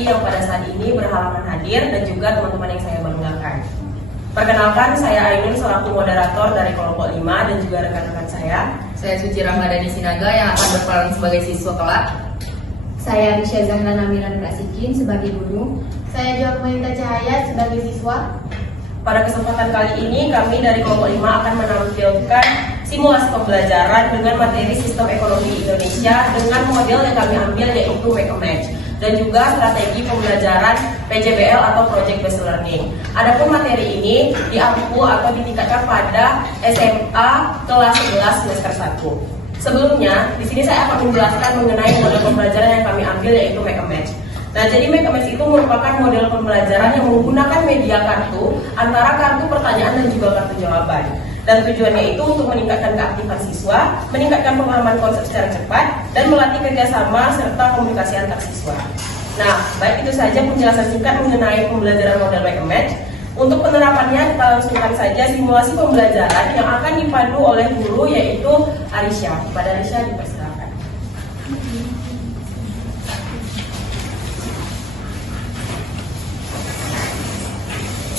delegasi yang pada saat ini berhalangan hadir dan juga teman-teman yang saya banggakan. Perkenalkan, saya Ainun selaku moderator dari kelompok 5 dan juga rekan-rekan saya. Saya Suci Rahmadani Sinaga yang akan berperan sebagai siswa kelak. Saya Risha Zahra Namiran Prasikin sebagai guru. Saya Joaquinta Cahaya sebagai siswa. Pada kesempatan kali ini, kami dari kelompok 5 akan menampilkan simulasi pembelajaran dengan materi sistem ekonomi Indonesia dengan model yang kami ambil yaitu Make a Match, dan juga strategi pembelajaran PJBL atau Project Based Learning. Adapun materi ini diampu atau ditingkatkan pada SMA kelas 11 semester 1. Sebelumnya, di sini saya akan menjelaskan mengenai model pembelajaran yang kami ambil yaitu Make a Match. Nah, jadi Make a Match itu merupakan model pembelajaran yang menggunakan media kartu antara kartu pertanyaan dan juga kartu jawaban. Dan tujuannya itu untuk meningkatkan keaktifan siswa, meningkatkan pemahaman konsep secara cepat, dan melatih kerjasama serta komunikasi antar siswa. Nah, baik itu saja penjelasan singkat mengenai pembelajaran model Make a Match. Untuk penerapannya kita langsungkan saja simulasi pembelajaran yang akan dipandu oleh guru yaitu Arisha. Kepada Arisha dipersilakan.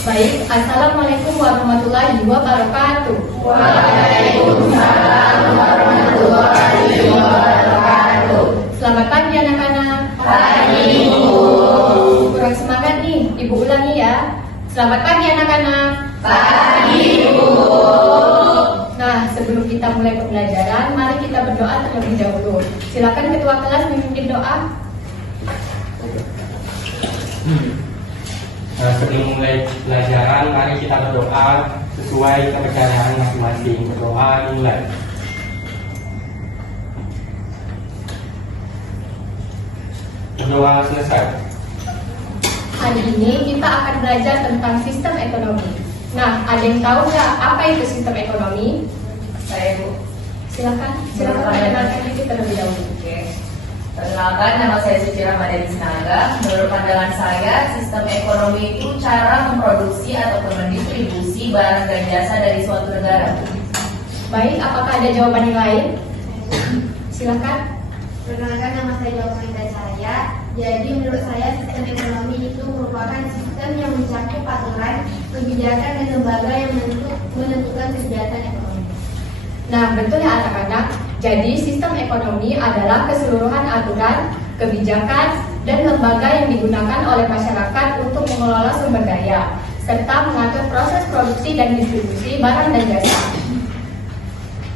Baik, Assalamualaikum warahmatullahi wabarakatuh. Waalaikumsalam warahmatullahi wabarakatuh. Selamat pagi anak-anak. Pagi, Bu. Kurang semangat nih, Ibu ulangi ya. Selamat pagi anak-anak. Pagi, Bu. Nah, sebelum kita mulai pembelajaran, mari kita berdoa terlebih dahulu. Silakan ketua kelas memimpin doa. Sebelum mulai pelajaran, mari kita berdoa sesuai kepercayaan masing-masing. Berdoa dimulai. Berdoa selesai. Hari ini kita akan belajar tentang sistem ekonomi. Nah, ada yang tahu nggak apa itu sistem ekonomi? Saya Bu. Silakan perkenalkan diri terlebih dahulu. Oke. Perkenalkan, nama saya Suci Rahmadani Sinaga. Menurut pandangan saya, sistem ekonomi itu cara memproduksi ataupun mendistribusi barang dan jasa dari suatu negara. Baik, apakah ada jawaban yang lain? Silakan. Perkenalkan, nama saya Joaquinta Cahaya. Jadi menurut saya sistem ekonomi itu merupakan sistem yang mencakup aturan, kebijakan dan lembaga yang menentukan kegiatan ekonomi. Nah, betul ya anak-anak. Jadi sistem ekonomi adalah keseluruhan aturan, kebijakan, dan lembaga yang digunakan oleh masyarakat untuk mengelola sumber daya, serta mengatur proses produksi dan distribusi barang dan jasa.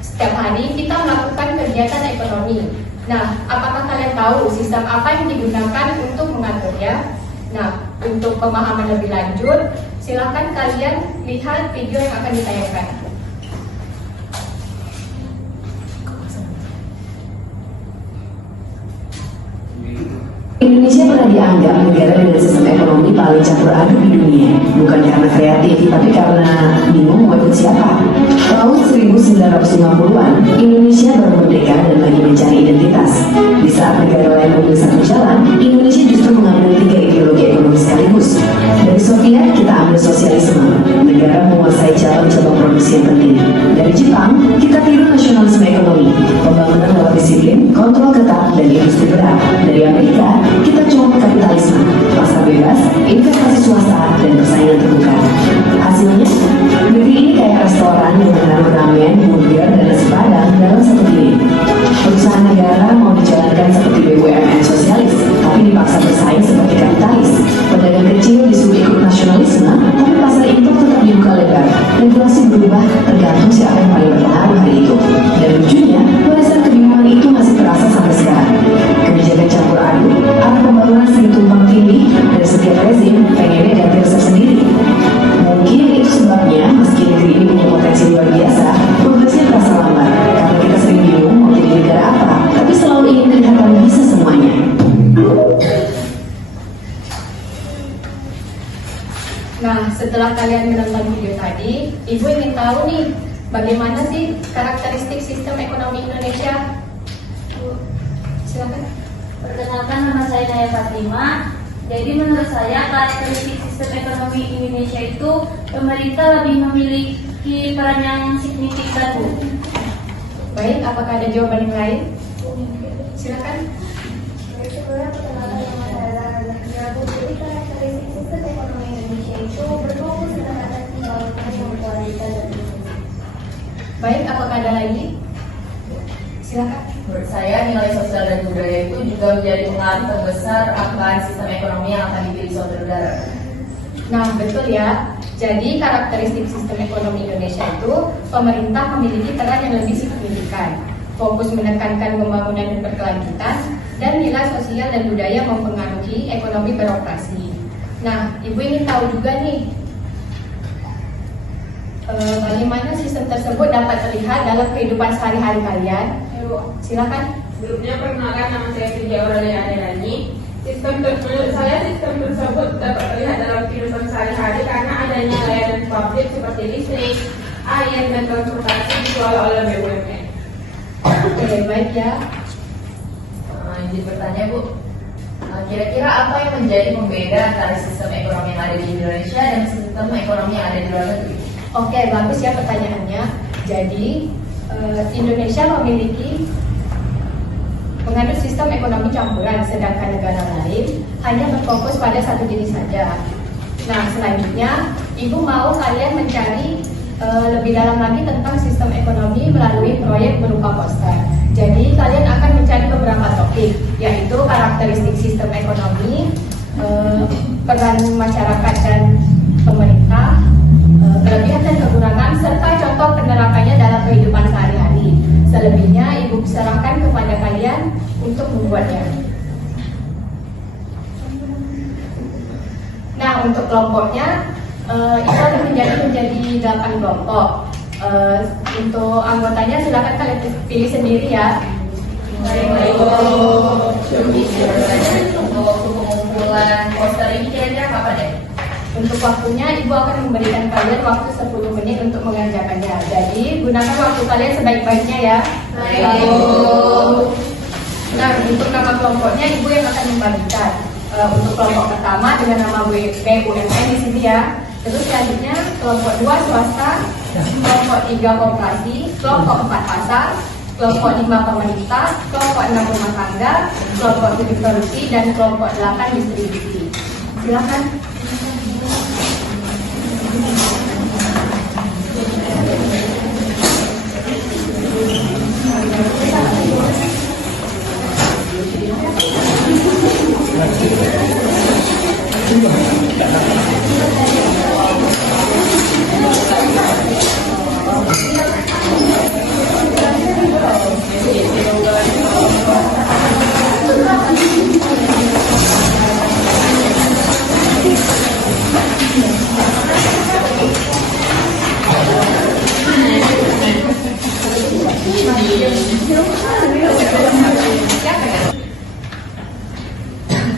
Setiap hari kita melakukan kegiatan ekonomi. Nah, apakah kalian tahu sistem apa yang digunakan untuk mengaturnya? Nah, untuk pemahaman lebih lanjut, silakan kalian lihat video yang akan ditayangkan. Indonesia pernah dianggap negara dengan sistem ekonomi paling campur aduk di dunia, bukan karena kreatif, tapi karena bingung mau ikut siapa. Tahun 1950-an, Indonesia baru merdeka dan lagi mencari identitas. Di saat negara lain mengambil satu jalan, Indonesia justru mengambil 3 ideologi ekonomi sekaligus. Dari Soviet, kita ambil sosialisme, negara menguasai cabang-cabang produksi yang penting. Dari Jepang, kita tiru nasionalisme ekonomi, pembangunan lewat disiplin, kontrol ketat, dan industri berat. Dari Amerika, kita coba kapitalisme, pasar bebas, investasi swasta, dan persaingan terbuka. Hasilnya, negeri ini kayak restoran yang menaruh ramen, burger, dan nasi padang dalam satu piring. Perusahaan negara mau dijalankan seperti BUMN sosialis, tapi dipaksa bersaing seperti kapitalis. Pedagang kecil disuruh ikut nasionalisme, tapi pasar impor tetap dibuka lebar. Regulasi berubah tergantung siapa yang paling berpengaruh hari itu. Dan lucunya, warisan kebingungan itu masih terasa sampai sekarang. Kebijakan campur aduk, arah pembangunan sering tumpang tindih, dan setiap rezim pengennya ganti resep sendiri. Mungkin itu sebabnya meski negeri ini punya potensi luar biasa, progresnya terasa lambat karena kita sering bingung mau jadi negara apa, tapi selalu ingin kelihatan bisa semuanya. Nah, setelah kalian menonton video tadi, Ibu ingin tahu nih, bagaimana sih karakteristik sistem ekonomi Indonesia? Silakan. Perkenalkan, nama saya Naya Fatima. Jadi menurut saya karakteristik sistem ekonomi Indonesia itu pemerintah lebih memiliki peran yang signifikan, Bu. Baik, apakah ada jawaban yang lain? Silakan. Perkenalkan, nama saya Zahra. sistem ekonomi Indonesia itu berfokus pada pembangunan yang berkualitas dan inklusif. Baik, apakah ada lagi? Silakan. Menurut saya, nilai sosial dan budaya itu juga menjadi pengaruh terbesar akan sistem ekonomi yang akan dipilih suatu negara. Nah, betul ya. Jadi, karakteristik sistem ekonomi Indonesia itu, pemerintah memiliki peran yang lebih signifikan, fokus menekankan pembangunan dan berkelanjutan, dan nilai sosial dan budaya mempengaruhi ekonomi beroperasi. Nah, Ibu ingin tahu juga nih, bagaimana sistem tersebut dapat terlihat dalam kehidupan sehari-hari kalian? Silakan. Sebelumnya perkenalkan, nama saya Sinja Aurelia Adelani. Menurut saya sistem tersebut dapat terlihat dalam kehidupan sehari-hari karena adanya layanan publik seperti listrik, air, dan transportasi dikelola oleh BUMN. Oke, baik ya. Izin bertanya Bu, kira-kira apa yang menjadi pembeda antara sistem ekonomi yang ada di Indonesia dan sistem ekonomi yang ada di luar negeri? Oke, bagus ya pertanyaannya. Jadi, Indonesia memiliki mengandung sistem ekonomi campuran, sedangkan negara lain hanya berfokus pada satu jenis saja. Nah, selanjutnya, Ibu mau kalian mencari lebih dalam lagi tentang sistem ekonomi melalui proyek berupa poster. Jadi, kalian akan mencari beberapa topik, yaitu karakteristik sistem ekonomi, peran masyarakat dan pemerintah, kelebihan dan kekurangan, serta contoh penerapannya dalam kehidupan sehari-hari. Selebihnya Ibu serahkan kepada kalian untuk membuatnya. Nah, untuk kelompoknya, itu akan menjadi 8 kelompok. Untuk anggotanya silakan kalian pilih sendiri ya. Untuk pengumpulan poster ini kira-kira kapan ya? Untuk waktunya, Ibu akan memberikan kalian waktu 10 menit untuk mengerjakannya. Jadi, gunakan waktu kalian sebaik-baiknya ya. Nah, untuk nama kelompoknya, Ibu yang akan membagikan. Untuk kelompok pertama dengan nama BUMN di sini ya. Terus selanjutnya, kelompok 2 swasta, kelompok 3 koperasi, kelompok 4 pasar, kelompok 5 pemerintah, kelompok 6 rumah tangga, kelompok 7 produksi, dan kelompok 8 distribusi. Silakan.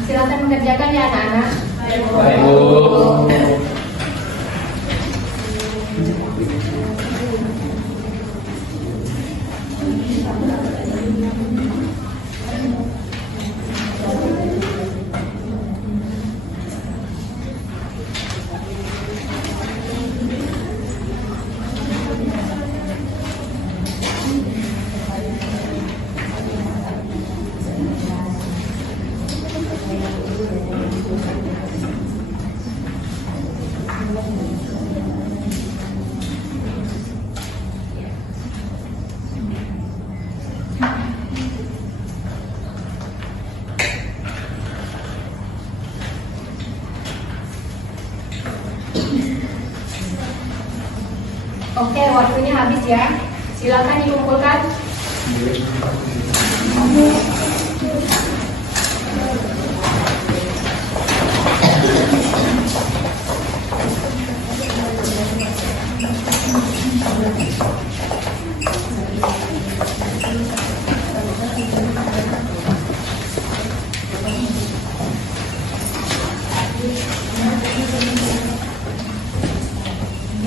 Silakan mengerjakan ya anak-anak. Baik, Bu. Oke, waktunya habis ya. Silakan dikumpulkan.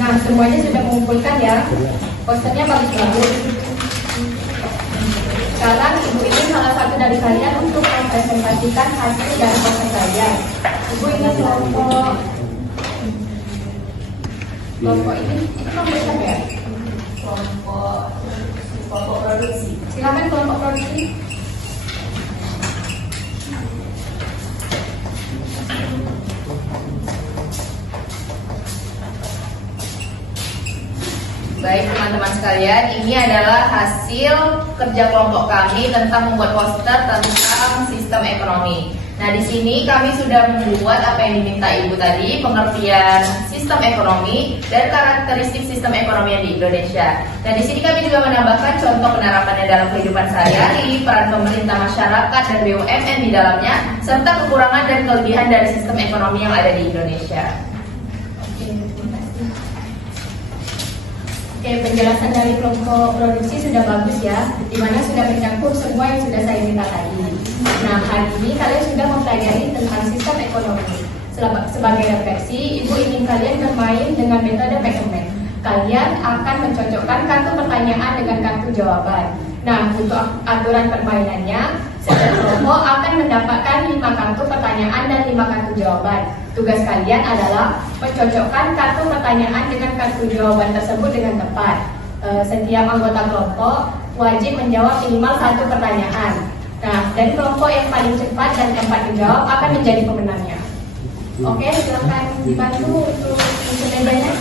Nah, semuanya sudah mengumpulkan ya. Posternya bagus-bagus. Sekarang Ibu ingin salah satu dari kalian untuk mempresentasikan hasil dari poster kalian. Ibu ingat kelompok ini kelompok siapa ya? Kelompok produksi. Silakan kelompok produksi. Baik teman-teman sekalian, ini adalah hasil kerja kelompok kami tentang membuat poster tentang sistem ekonomi. Nah, di sini kami sudah membuat apa yang diminta Ibu tadi, pengertian sistem ekonomi dan karakteristik sistem ekonomi di Indonesia. Nah, di sini kami juga menambahkan contoh penerapannya dalam kehidupan sehari-hari, peran pemerintah, masyarakat, dan BUMN di dalamnya, serta kekurangan dan kelebihan dari sistem ekonomi yang ada di Indonesia. Oke, penjelasan dari kelompok produksi sudah bagus ya, di mana sudah mencakup semua yang sudah saya minta tadi. Nah, hari ini kalian sudah mempelajari tentang sistem ekonomi. Sebagai refleksi, Ibu ingin kalian bermain dengan metode make and match. Kalian akan mencocokkan kartu pertanyaan dengan kartu jawaban. Nah, untuk aturan permainannya, setiap kelompok akan mendapatkan 5 kartu pertanyaan dan 5 kartu jawaban. Tugas kalian adalah mencocokkan kartu pertanyaan dengan kartu jawaban tersebut dengan tepat. Setiap anggota kelompok wajib menjawab minimal 1 pertanyaan. Nah, dan kelompok yang paling cepat dan tepat menjawab akan menjadi pemenangnya. Oke, silakan dibantu untuk menyusun mejanya.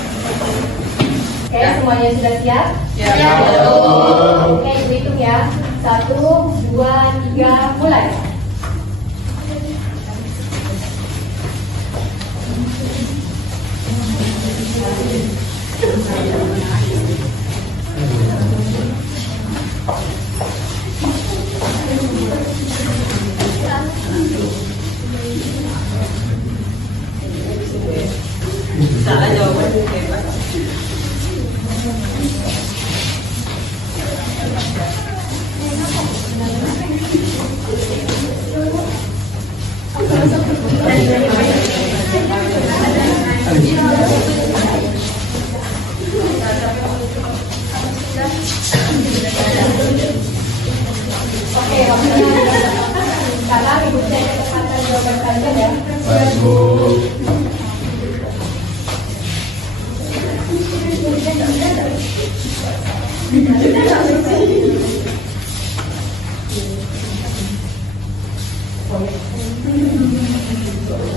Oke, semuanya sudah siap? Ya. Oke, Ibu hitung ya. 1, 2, 3, mulai. Salah jawaban bebas. Oke, sekarang Ibu cek kesempatan jawaban kalian ya.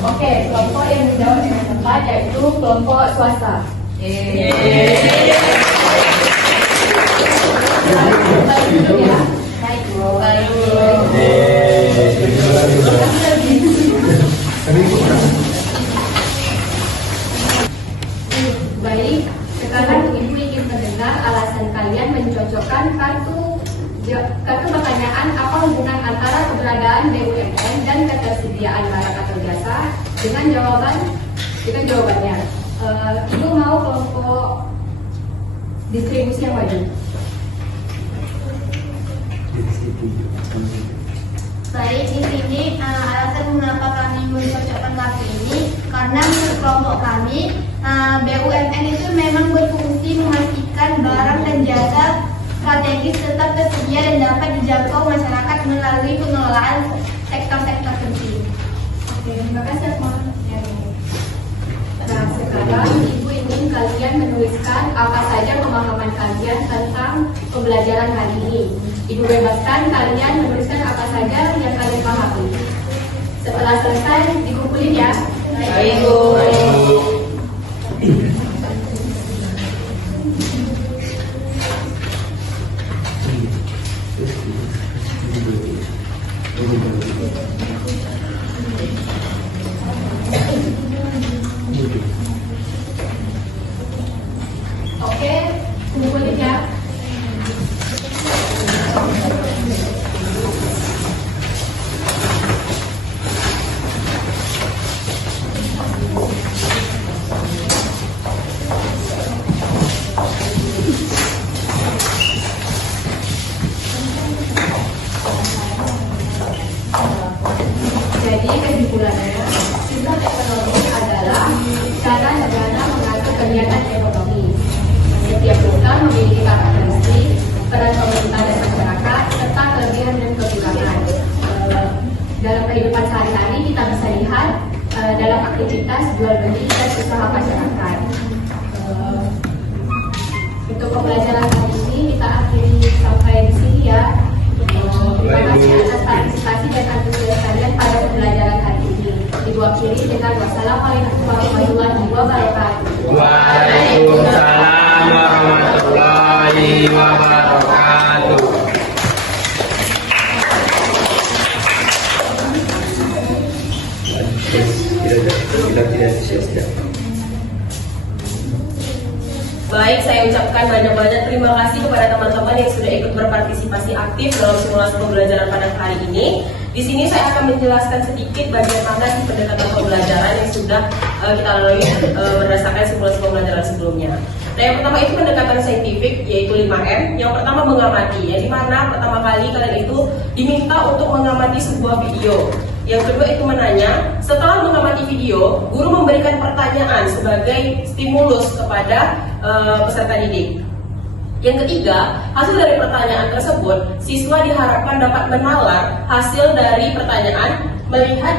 Oke, kelompok yang menjawab dengan tepat yaitu kelompok swasta. Baik dulu ya. Baik. Baik, sekarang Ibu ingin mendengar alasan kalian mencocokkan kartu pertanyaan apa hubungan antara keberadaan BUMN dan ketersediaan barang atau jasa dengan jawabannya. Ibu mau kelompok distribusi yang maju. Baik, di sini alasan mengapa kami mencocokkan kartu ini karena menurut kelompok kami BUMN itu memang berfungsi memastikan barang dan jasa strategis tetap tersedia dan dapat dijangkau masyarakat melalui pengelolaan sektor-sektor penting. Oke, terima kasih semua. Nah, sekarang Ibu ingin kalian menuliskan apa saja pemahaman kalian tentang pembelajaran hari ini. Ibu bebaskan kalian menuliskan apa saja yang kalian pahami. Setelah selesai, dikumpulin ya. Baik, Bu. Oke, kumpulin ya. Jadi kesimpulannya, sistem ekonomi adalah cara negara mengatur kegiatan ekonomi. Setiap negara memiliki karakteristik, peran pemerintah dan masyarakat, serta kelebihan dan kekurangan. Dalam kehidupan sehari-hari kita bisa lihat dalam aktivitas jual beli dan usaha masyarakat. Untuk pembelajaran hari ini kita akhiri sampai di sini ya. Terima kasih atas partisipasi dan antusias kalian pada pembelajaran hari ini. Ibu akhiri dengan wassalamualaikum warahmatullahi wabarakatuh. Waalaikumsalam warahmatullahi saya ucapkan banyak-banyak terima kasih kepada teman-teman yang sudah ikut berpartisipasi aktif dalam simulasi pembelajaran pada hari ini. Di sini saya akan menjelaskan sedikit bagian mana sih pendekatan pembelajaran yang sudah kita lalui berdasarkan simulasi pembelajaran sebelumnya. Nah, yang pertama itu pendekatan saintifik, yaitu 5M. Yang pertama mengamati, yang dimana pertama kali kalian itu diminta untuk mengamati sebuah video. Yang kedua itu menanya. Setelah mengamati video, guru memberikan pertanyaan sebagai stimulus kepada peserta didik. Yang ketiga, hasil dari pertanyaan tersebut, siswa diharapkan dapat menalar hasil dari pertanyaan melihat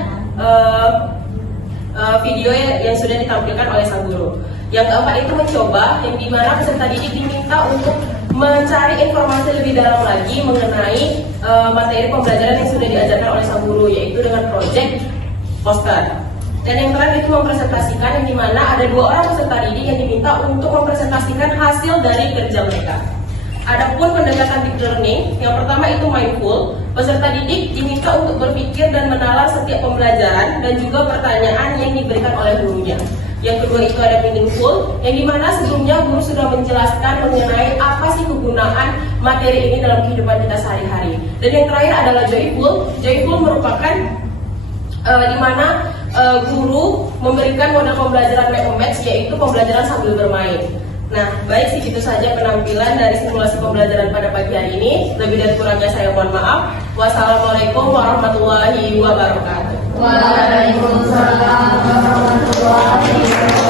video yang sudah ditampilkan oleh sang guru. Yang keempat itu mencoba, yang dimana peserta didik diminta untuk mencari informasi lebih dalam lagi mengenai materi pembelajaran yang sudah diajarkan oleh sang guru, yaitu dengan proyek poster. Dan yang terakhir itu mempresentasikan, yang dimana ada 2 orang peserta didik yang diminta untuk mempresentasikan hasil dari kerja mereka. Adapun pendekatan deep learning, yang pertama itu mindful. Peserta didik diminta untuk berpikir dan menalar setiap pembelajaran dan juga pertanyaan yang diberikan oleh gurunya. Yang kedua itu ada meaningful, yang dimana sebelumnya guru sudah menjelaskan mengenai apa sih kegunaan materi ini dalam kehidupan kita sehari-hari. Dan yang terakhir adalah joyful. Joyful merupakan dimana guru memberikan model pembelajaran make a match, yaitu pembelajaran sambil bermain. Nah, baik segitu saja penampilan dari simulasi pembelajaran pada pagi hari ini. Lebih dari kurangnya saya mohon maaf. Wassalamualaikum warahmatullahi wabarakatuh. Waalaikumsalam warahmatullahi wabarakatuh.